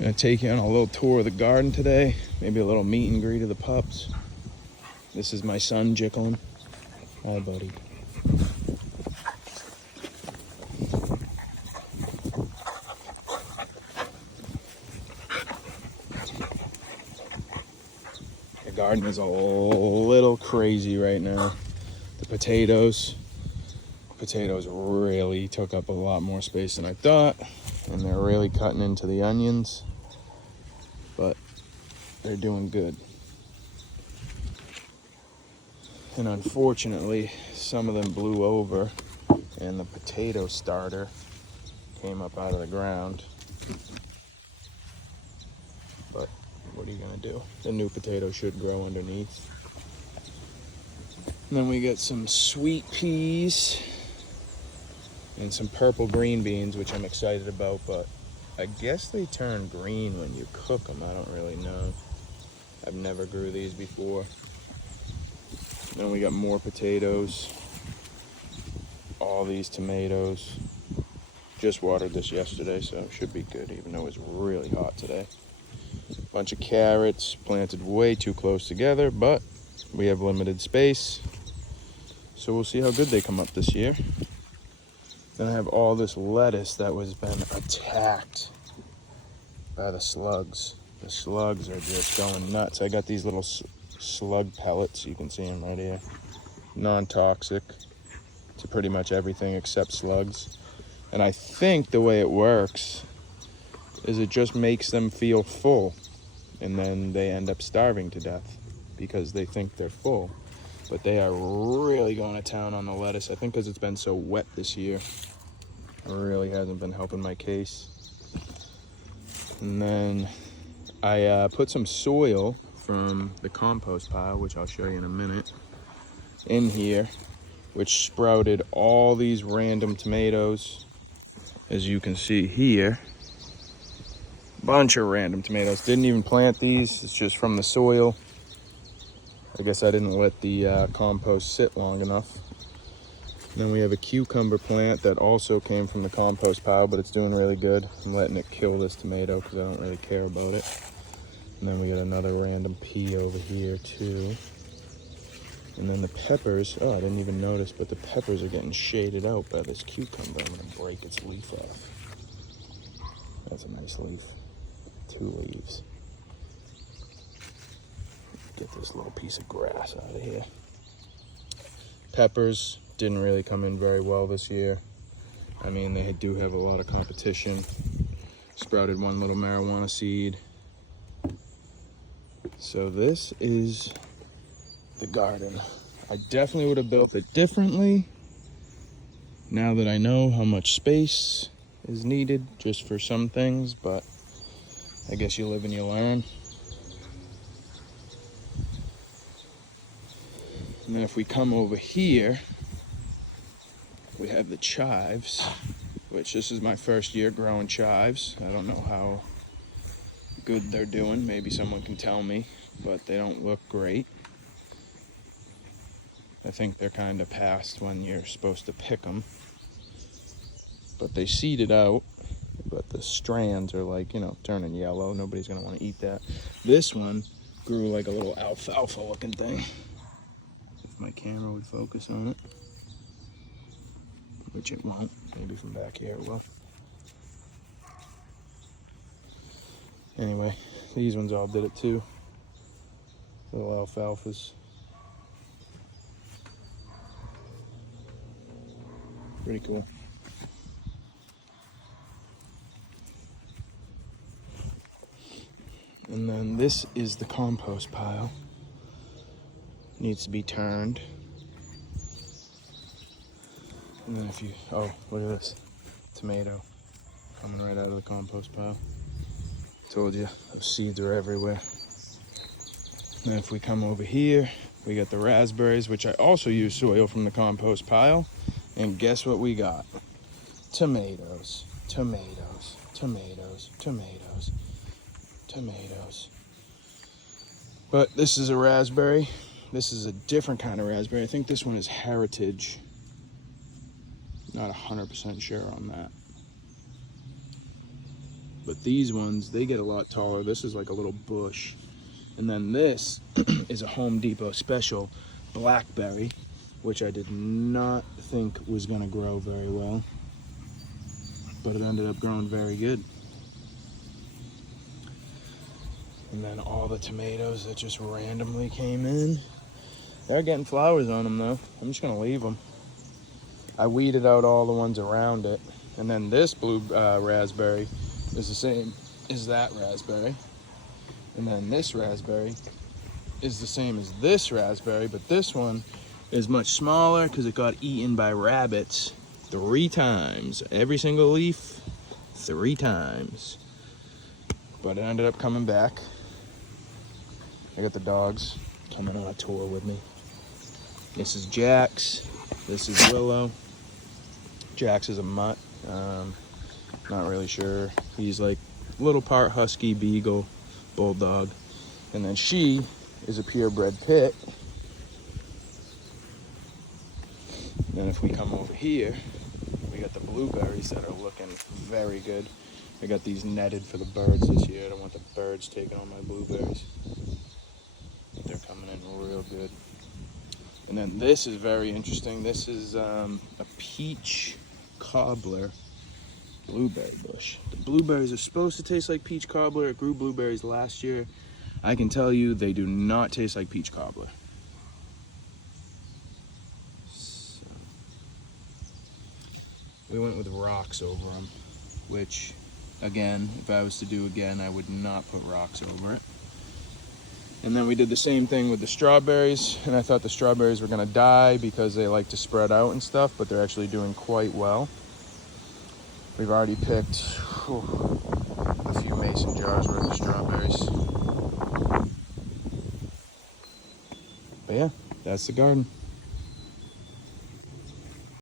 Gonna take you on a little tour of the garden today. Maybe a little meet and greet of the pups. This is my son, Jicklin. Hi, buddy. The garden is a little crazy right now. The potatoes really took up a lot more space than I thought, and they're really cutting into the onions, but they're doing good. And unfortunately, some of them blew over and the potato starter came up out of the ground. But what are you gonna do? The new potato should grow underneath. And then we got some sweet peas and some purple green beans, which I'm excited about, but I guess they turn green when you cook them. I don't really know. I've never grew these before. Then we got more potatoes. All these tomatoes. Just watered this yesterday, so it should be good, even though it's really hot today. Bunch of carrots planted way too close together, but we have limited space, so we'll see how good they come up this year. Then I have all this lettuce that was been attacked by the slugs. The slugs are just going nuts. I got these little slug pellets. You can see them right here. Non-toxic to pretty much everything except slugs. And I think the way it works is it just makes them feel full, and then they end up starving to death because they think they're full. But they are really going to town on the lettuce. I think because it's been so wet this year. It really hasn't been helping my case. And then I put some soil from the compost pile, which I'll show you in a minute, in here, which sprouted all these random tomatoes. As you can see here, bunch of random tomatoes. Didn't even plant these, it's just from the soil. I guess I didn't let the compost sit long enough. And then we have a cucumber plant that also came from the compost pile, but it's doing really good. I'm letting it kill this tomato because I don't really care about it. And then we got another random pea over here too. And then the peppers, oh, I didn't even notice, but the peppers are getting shaded out by this cucumber. I'm gonna break its leaf off. That's a nice leaf. 2 leaves. Get this little piece of grass out of here. Peppers didn't really come in very well this year. I mean, they do have a lot of competition. Sprouted one little marijuana seed. So this is the garden. I definitely would have built it differently now that I know how much space is needed just for some things, but I guess you live and you learn. And then if we come over here, we have the chives, which this is my first year growing chives. I don't know how good they're doing. Maybe someone can tell me, but they don't look great. I think they're kind of past when you're supposed to pick them. But they seeded out, but the strands are like, you know, turning yellow. Nobody's gonna want to eat that. This one grew like a little alfalfa looking thing. If my camera would focus on it, which it won't. Maybe from back here it will. Anyway, these ones all did it too. Little alfalfas. Pretty cool. And then this is the compost pile. Needs to be turned. And then if you, oh, look at this. Tomato coming right out of the compost pile. Told you, those seeds are everywhere. And if we come over here, we got the raspberries, which I also use soil from the compost pile. And guess what we got? Tomatoes, tomatoes, tomatoes, tomatoes, tomatoes. But this is a raspberry. This is a different kind of raspberry. I think this one is Heritage. Not 100% sure on that. But these ones, they get a lot taller. This is like a little bush. And then this is a Home Depot special blackberry, which I did not think was gonna grow very well, but it ended up growing very good. And then all the tomatoes that just randomly came in. They're getting flowers on them though. I'm just gonna leave them. I weeded out all the ones around it. And then this blue raspberry is the same as that raspberry. And then this raspberry is the same as this raspberry, but this one is much smaller because it got eaten by rabbits 3 times. Every single leaf, 3 times. But it ended up coming back. I got the dogs coming on a tour with me. This is Jax. This is Willow. Jax is a mutt. Not really sure. He's like a little part husky, beagle, bulldog. And then she is a purebred pit. And then if we come over here, we got the blueberries that are looking very good. I got these netted for the birds this year. I don't want the birds taking all my blueberries. They're coming in real good. And then this is very interesting. This is a peach cobbler blueberry bush. The blueberries are supposed to taste like peach cobbler. It grew blueberries last year. I can tell you they do not taste like peach cobbler. So, we went with rocks over them, which again, if I was to do again, I would not put rocks over it. And then we did the same thing with the strawberries, and I thought the strawberries were gonna die because they like to spread out and stuff, but they're actually doing quite well. We've already picked a few mason jars worth of strawberries. But yeah, that's the garden.